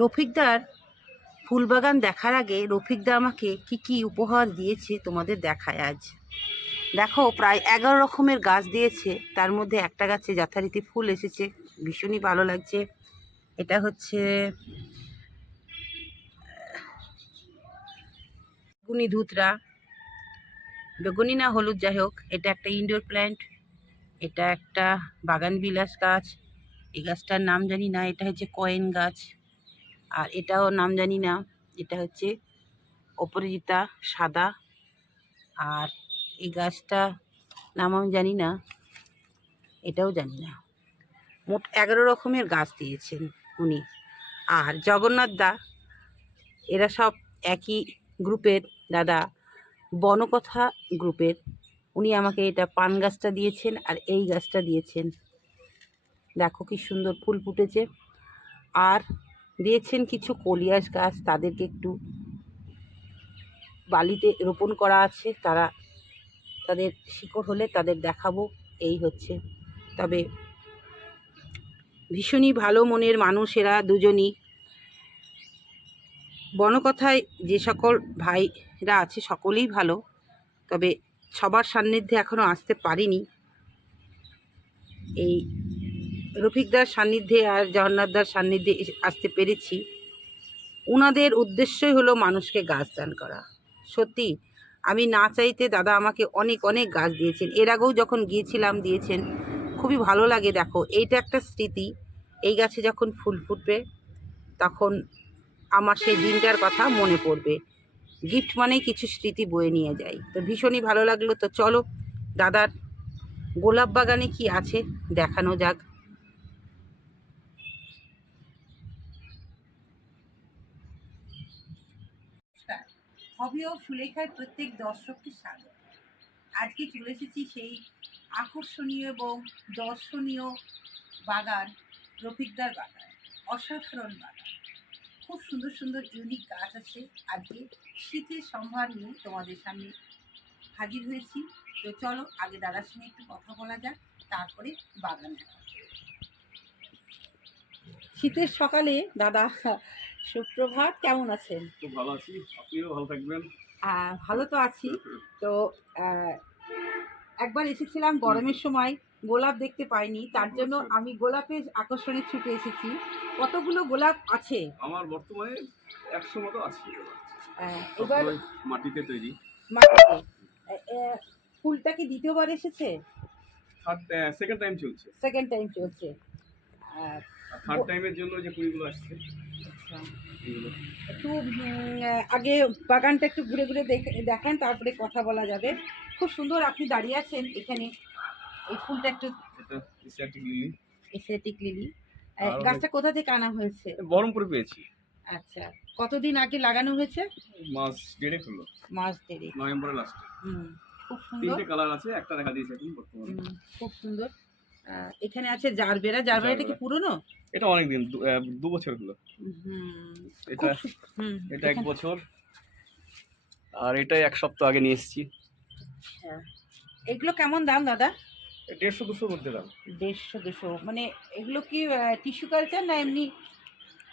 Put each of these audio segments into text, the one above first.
রফিকদার, ফুলবাগান দেখার আগে রফিকদা আমাকে কি কি উপহার দিয়েছে তোমাদের দেখায় আজ। দেখো, প্রায় এগারো রকমের গাছ দিয়েছে। তার মধ্যে একটা গাছে যথারীতি ফুল এসেছে, ভীষণই ভালো লাগছে। এটা হচ্ছে বেগুনি ধুতরা বেগুনি না হলুদ, যাই হোক, এটা একটা ইনডোর প্ল্যান্ট এটা একটা বাগান বিলাস গাছ। এই গাছটার নাম জানি না, এটা হচ্ছে কয়েন গাছ। আর এটাও নাম জানি না এটা হচ্ছে অপরাজিতা সাদা। আর এই গাছটা নাম আমি জানি না, এটাও জানি না। মোট এগারো রকমের গাছ দিয়েছেন উনি। আর জগন্নাথ দা, এরা সব একই গ্রুপের দাদা, বনকথা গ্রুপের। উনি আমাকে এটা পান গাছটা দিয়েছেন আর এই গাছটা দিয়েছেন। দেখো কি সুন্দর ফুল ফুটেছে। আর দিয়েছেন কিছু কলিয়াস গাছ, তাদেরকে একটু বালিতে রোপণ করা আছে, তারা তাদের শিকড় হলে তাদের দেখাবো, এই হচ্ছে। তবে ভীষণই ভালো মনের মানুষ এরা দুজনই। বনকথায় যে সকল ভাইরা আছে, সকলেই ভালো, তবে সবার সান্নিধ্যে এখনও আসতে পারিনি। এই রফিকদার সান্নিধ্যে আর জগন্নাথদার সান্নিধ্যে আসতে পেরেছি। ওনাদের উদ্দেশ্যই হলো মানুষকে গাছ দান করা। সত্যি, আমি না চাইতে দাদা আমাকে অনেক অনেক গাছ দিয়েছেন। এর আগেও যখন গিয়েছিলাম, দিয়েছেন। খুবই ভালো লাগে, দেখো। এইটা একটা স্মৃতি। এই গাছে যখন ফুল ফুটবে, তখন আমার সেই দিনটার কথা মনে পড়বে। গিফট মানেই কিছু স্মৃতি বয়ে নিয়ে যায়। তো ভীষণই ভালো লাগল। তো চলো, দাদার গোলাপ বাগানে কি আছে দেখানো যাক। হবি ও সুলেখার প্রত্যেক দর্শককে স্বাগত। আজকে চলে এসেছি সেই আকর্ষণীয় এবং দর্শনীয় বাগান, রফিকদার বাগান, অসাধারণ বাগান। খুব সুন্দর সুন্দর ইউনিক গাছ আছে। আজকে শীতের সম্ভার নিয়ে তোমাদের সামনে হাজির হয়েছি। তো চলো, আগে দাদার সঙ্গে একটু কথা বলা যাক, তারপরে বাগান দেখা শীতের সকালে দাদা সুপ্রভাত কেমন আছেন? খুব ভালো আছি। আপনিও ভালো থাকবেন। ভালো তো আছি। তো একবার এসেছিলাম গরমের সময় গোলাপ দেখতে পাইনি। তার জন্য আমি গোলাপের আকর্ষণে ছুটে এসেছি। কতগুলো গোলাপ আছে? আমার বর্তমানে একশো মতো আছে এবার মাটিতে তৈরি। মাটিতে। ফুলটা কি দ্বিতীয়বার এসেছে? সেকেন্ড টাইম চলছে। সেকেন্ড টাইম চলছে। থার্ড টাইমের জন্য যে কুড়িগুলো আসছে। আচ্ছা। একটু আগে বাগানটা একটু ঘুরে ঘুরে দেখে দেখান তারপরে কথা বলা যাবে। খুব সুন্দর আপনি দাঁড়িয়ে আছেন এখানে। এই ফুলটা একটু এসেটিক লিলি গাছটা কোথা থেকে আনা হয়েছে? বহরমপুরে পেয়েছি। আচ্ছা কতদিন আগে লাগানো হয়েছে? মাস দেড়েক হলো। মাস দেড়ে নভেম্বরের লাস্টে হুম খুব সুন্দর। তিনটে কালার আছে একটা দেখা দিয়েছে এখন বর্তমানে। খুব সুন্দর। এখানে আছে জারবেরা। জারবেরাটা কি। পুরনো? এটা অনেক দিন দু- বছর হলো। হুম এটা হুম এটা এক বছর। আর এটাই এক সপ্তাহ আগে নিয়ে এসেছি। আচ্ছা। এগুলো কেমন দাম দাদা? দেড়শো দুশোর মধ্যে দাম। দেড়শো দুশো। মানে এগুলো কি টিস্যু কালচার না এমনি?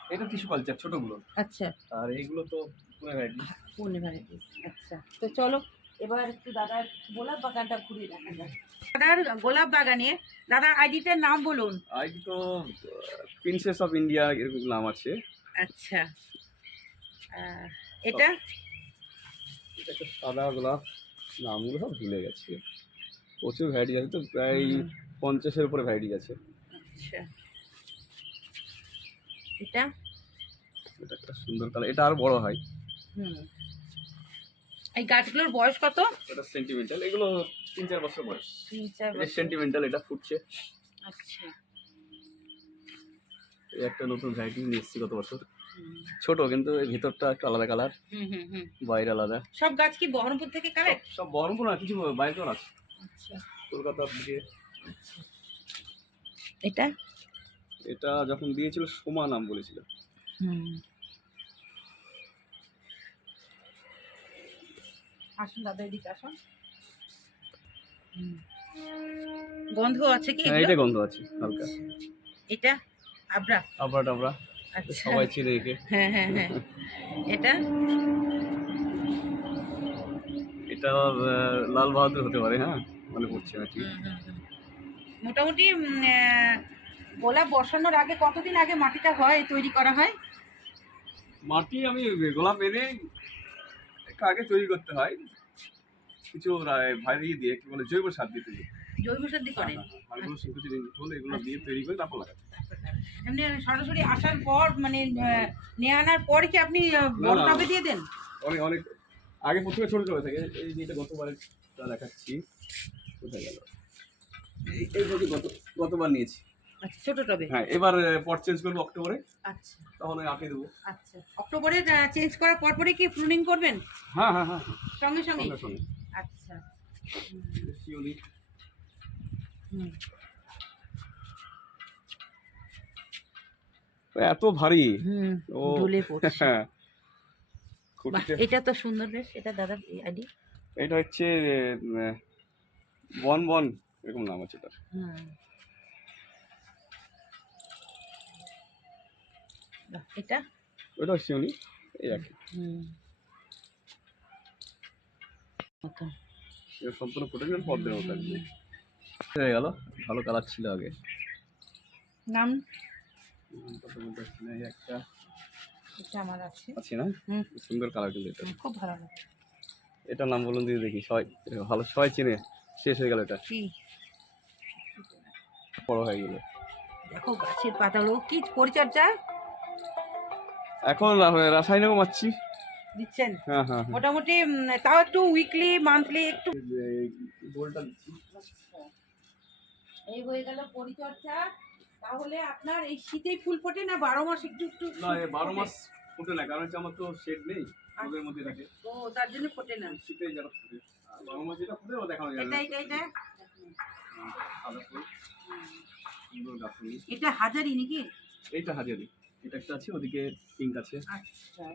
এটা টিস্যু কালচার ছোটোগুলো। আচ্ছা। আর এগুলো তো পুনে ভ্যারাইটি পূর্ণি ভ্যারাইটিস আচ্ছা। তো চলো এবার একটু দাদার গোলাপ বাগানটা ঘুরে দেখা যাক। দাদার গোলাপ বাগানে দাদা আইডিটার নাম বলুন। আইডি তো প্রিন্সেস অফ ইন্ডিয়া এরকম নাম আছে। আচ্ছা। এটা এটা? একটা সাদা গোলাপ নামগুলো সব ভুলে গেছে। প্রচুর ভ্যারাইটি আছে তো প্রায় পঞ্চাশের উপরে ভ্যারাইটি আছে। আচ্ছা। এটা? এটা একটা সুন্দর কালার এটা আরও বড় হয়। হুম। এই গাছগুলোর বয়স কত? এটা সেন্টিমেন্টাল এগুলো তিন চার বছর বয়স। তিন চার বছর। সেন্টিমেন্টাল এটা ফুটছে। আচ্ছা। এই একটা নতুন ভ্যারাইটি নিয়ে এসেছি গত বছর। ছোট কিন্তু ভিতরটা একটু আলাদা কালার হুম হুম হুম। বাইরে আলাদা। সব গাছ কি বহরমপুর থেকে কালেক্ট সব বহরমপুর না কিছু বাইরে আছে। আচ্ছা। কলকাতার দিকে। এটা? এটা যখন দিয়েছিল সোমা নাম বলেছিল। হুম। আসুন দাদা এদিকে আসুন। গন্ধ আছে কি হ্যাঁ এটা গন্ধ আছে হালকা। এটা আবরা। আবরা টাবরা আচ্ছা। সবাই চিনে একে। হ্যাঁ হ্যাঁ হ্যাঁ। এটা? এটা লাল বাহাদুর হতে পারে হ্যাঁ? মনে পড়ছে না ঠিক। মোটামুটি গোলাপ বসানোর আগে কতদিন আগে মাটিটা হয় তৈরি করা হয়? মাটি আমি গোলাপ এনে একটু আগে তৈরি করতে হয়। কিছু রা- বাইরে দিয়ে কি বলে জৈব সার দিয়ে তৈরি জৈব সার দিয়ে করেন? শুকনো এগুলো দিয়ে তৈরি করে তারপর লাগাতে এমনি সরাসরি আসার পর মানে নিয়ে আনার পর কি আপনি বড় টবে দিয়ে দেন? অনেক অনেক আগে প্রথমে ছোট থাকে এই গতবারে দেখাচ্ছি কোথায় গেল? এই এই বছর গত গতবার নিয়েছি। আচ্ছা ছোট টবে? হ্যাঁ এবার পট চেঞ্জ করব অক্টোবরে। আচ্ছা। তখন ওই আঁকে দেবো। আচ্ছা। অক্টোবরে চেঞ্জ করার পর পরে কি প্রুনিং করবেন? হ্যাঁ হ্যাঁ হ্যাঁ সঙ্গে সঙ্গে? সঙ্গে আচ্ছা। শিওলি হুম। এত ভারী। হুম ও। ঢুলে পড়ছে। হ্যাঁ। এটা তো সুন্দর বেশ। এটা দাদা আইডি? এটা হচ্ছে বন বন এরকম নাম আছে এটা হুম। এটা? ওটা শিওলি এই আর সম্পূর্ণ গেল পদ্মের মতো একদম হয়ে গেল ভালো কালার ছিল আগে। নাম? একটা। এটা আমার আছে। আছে না? সুন্দর কালার কিন্তু এটা। খুব ভালো লাগে। নাম বলুন দিদি দেখি সবাই ভালো সবাই চিনে। শেষ হয়ে গেল এটা। কি? বড় হয়ে গেল। দেখো গাছের পাতাগুলো কি পরিচর্যা? এখন রা- রাসায়নিকও মারছি। দিচ্ছেন? হ্যাঁ হ্যাঁ হ্যাঁ। মোটামুটি তাও একটু উইকলি মান্থলি একটু এই হয়ে গেল পরিচর্যা। তাহলে আপনার এই শীতেই ফুল ফোটে না বারো মাস একটু একটু না বারো মাস ফুটে না কারণ হচ্ছে আমার তো শেড নেই রোদের মধ্যে থাকে। ও তার জন্য ফোটে না। শীতে যারা ফুটে বারো মাস যেটা ফুটে ও দেখানো যাবে এটা এটা এটা ফুল এটা হাজারি নাকি? এইটা হাজারি এটা একটা আছে ওদিকে পিঙ্ক আছে। আচ্ছা।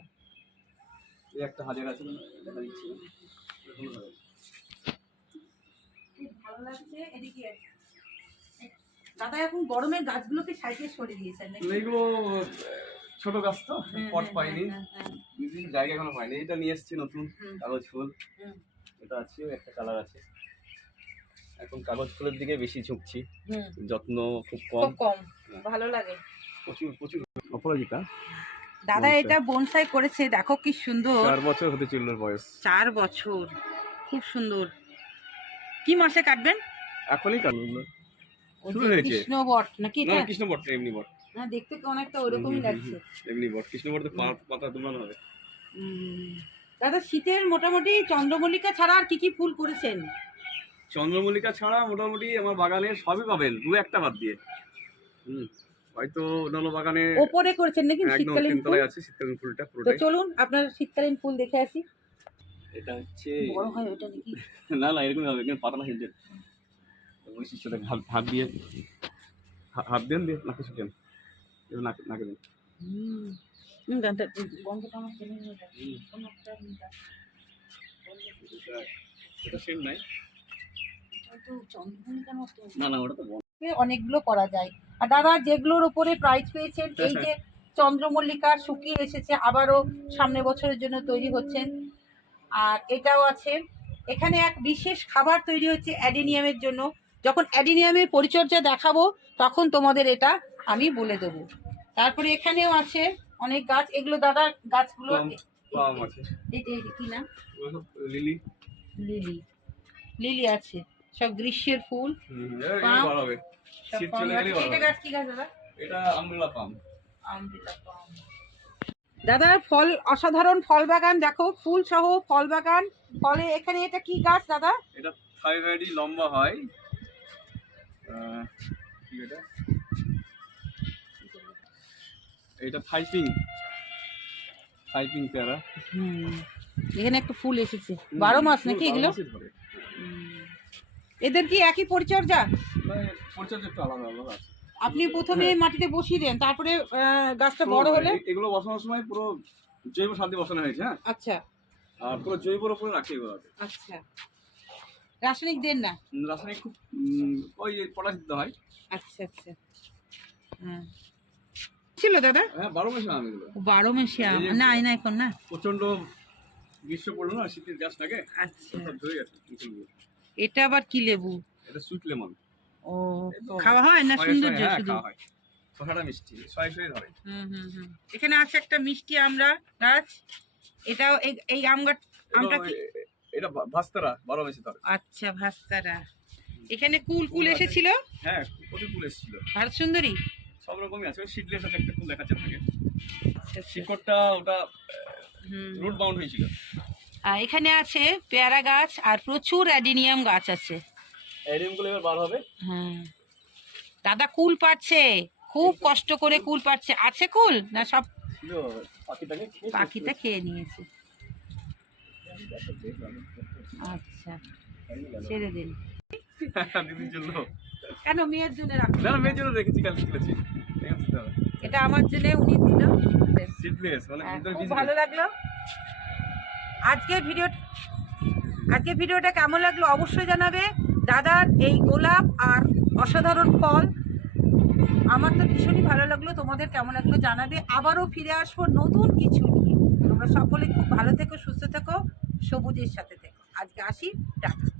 এই একটা হাজার আছে দেখা দিচ্ছি। ভালো লাগছে এদিকে। দাদা এখন গরমের গাছগুলোকে সাইডে সরে দিয়েছেন? এগুলো ছোট গাছ তো হ্যাঁ, পট হ্যাঁ, পাইনি। হ্যাঁ, জায়গা এখনও পাইনি। এটা নিয়ে এসেছি নতুন কাগজ ফুল। এটা আছে একটা কালার আছে। এখন কাগজ ফুলের দিকে বেশি ঝুঁকছি। যত্ন খুব খুব কম। কম ভালো লাগে। প্রচুর প্রচুর। অপরাজিতা দাদা এটা বনসাই করেছে দেখো কি সুন্দর। চার বছর হতে চলল বয়স। চার বছর খুব সুন্দর। কি মাসে কাটবেন? এখনই কাটলো শুরু হয়েছে। কৃষ্ণ বট নাকি এটা? কৃষ্ণ বট এমনি বট। না দেখতে অনেকটা ওরকমই লাগছে। এমনি বট। কৃষ্ণ বট তো পাতা দুলানো হবে। দাদা শীতের মোটামুটি চন্দ্রমল্লিকা ছাড়া আর কি কি ফুল করেছেন? চন্দ্রমল্লিকা ছাড়া মোটামুটি আমার বাগানে সবই পাবেন দু একটা বাদ দিয়ে। হুম। হয়তো নল বাগানে ওপরে করেছেন নাকি? শীতকালীন ফুল? আছে শীতকালীন ফুলটা তো চলুন আপনার শীতকালীন ফুল দেখে আসি। এটা হচ্ছে বড় হয় ওটা নাকি? না না এরকমই হবে কিন্তু পাতা না হিলছে বৈশিষ্ট্যটা হাত হাত দিয়ে হাত দেন দিয়ে নাকে শুকেন এবার নাকে নাকে দেন। গানটা গন্ধটা আমার চেনে। এটা সেম নাই। না না ওটা তো অনেকগুলো করা যায়। আর দাদা যেগুলোর উপরে প্রাইজ পেয়েছেন এই যে চন্দ্রমল্লিকা শুকিয়ে এসেছে আবারও সামনে বছরের জন্য তৈরি হচ্ছেন আর এটাও আছে। এখানে এক বিশেষ খাবার তৈরি হচ্ছে অ্যাডিনিয়ামের জন্য। যখন অ্যাডিনিয়ামের পরিচর্যা দেখাবো তখন তোমাদের এটা আমি বলে দেবো। তারপরে এখানেও আছে অনেক গাছ। এগুলো দাদা গাছগুলো কি সব লিলি লিলি লিলি আছে। সব গ্রীষ্মের ফুল। হুম, এ- পাম। এগুলো ভালো হবে। সব শীত পাম চলে গাছ। গেলেই ভালো এটা হবে। গাছ কি গাছ দাদা? এটা আমরুলা পাম। দাদা ফল অসাধারণ ফল বাগান দেখো ফুল সহ ফল বাগান। ফলে এখানে এটা কি গাছ দাদা? এটা থাইরয়েডই লম্বা হয়। এটা? এটা থাইপিং। থাইপিং পেয়ারা। এখানে একটা ফুল এসেছে। বারো মাস নাকি এগুলো। এদের কি একই পরিচর্যা? না, পরিচর্যা একটু আলাদা আলাদা আছে। আপনি প্রথমে মাটিতে বসিয়ে দেন তারপরে গাছটা বড় হলে? এগুলো বসানোর সময় পুরো জৈব সার দিয়ে বসানো হয়েছে হ্যাঁ। আচ্ছা। আর পুরো জৈবর উপরে রাখি এগুলো আচ্ছা। রাসায়নিক দেন না? রাসায়নিক খুব ওই পটাশ দিতে হয়। আচ্ছা আচ্ছা। হ্যাঁ। ছিল দাদা? হ্যাঁ বারো মাসে আম এগুলো। বারো মাসে আম। না না এখন না। প্রচণ্ড গ্রীষ্ম পড়ল না শীতের গাছটাকে। আচ্ছা। সব ধরে গেছে। এটা আবার কি লেবু? এটা সুইট লেমন। ও খাওয়া হয় না সৌন্দর্য হ্যাঁ শুধু? খাওয়া হয়। শসাটা মিষ্টি ছয় ছয় ধরে। হুম হুম হুম। এখানে আছে একটা মিষ্টি আমরা গাছ। এটাও এই- এই আম গাছ আমটা এটা- কি এটা ভাস্তারা বারো মাসে ধরে। আচ্ছা ভাস্তারা। এখানে কুল কুল এসেছিল? হ্যাঁ প্রচুর কুল এসেছিল। ভারত সুন্দরী? সব রকমই আছে। ওই সিডলেস আছে একটা ফুল দেখাচ্ছে আপনাকে। আচ্ছা, আচ্ছা। শিকড়টা ওটা হুম। রুট বাউন্ড হয়েছিল। এখানে আছে পেয়ারা গাছ আর প্রচুর অ্যাডিনিয়াম গাছ আছে। এরিয়ামগুলো এবার বার হবে? হ্যাঁ। দাদা কুল পাচ্ছে খুব কষ্ট করে কুল পাচ্ছে আছে কুল না সব পাখিটা খেয়ে নিয়েছে? আচ্ছা ছেড়ে দিন। দিদির জন্য। কেন মেয়ের জন্য রাখুন না মেয়ের জন্য রেখেছি কালকে তুলেছি এটা আমার জন্য উনি দিল। সিডলেস মানে হ্যাঁ, ভালো লাগল। আজকের ভিডিও আজকের ভিডিওটা কেমন লাগল অবশ্যই জানাবে। দাদার এই গোলাপ আর অসাধারণ ফল, আমার তো ভীষণই ভালো লাগল। তোমাদের কেমন লাগল জানাবে। আবারও ফিরে আসব নতুন কিছু নিয়ে। তোমরা সকলে খুব ভালো থেকো, সুস্থ থেকো, সবুজের সাথে থেকো। আজকে আসি, টাটা।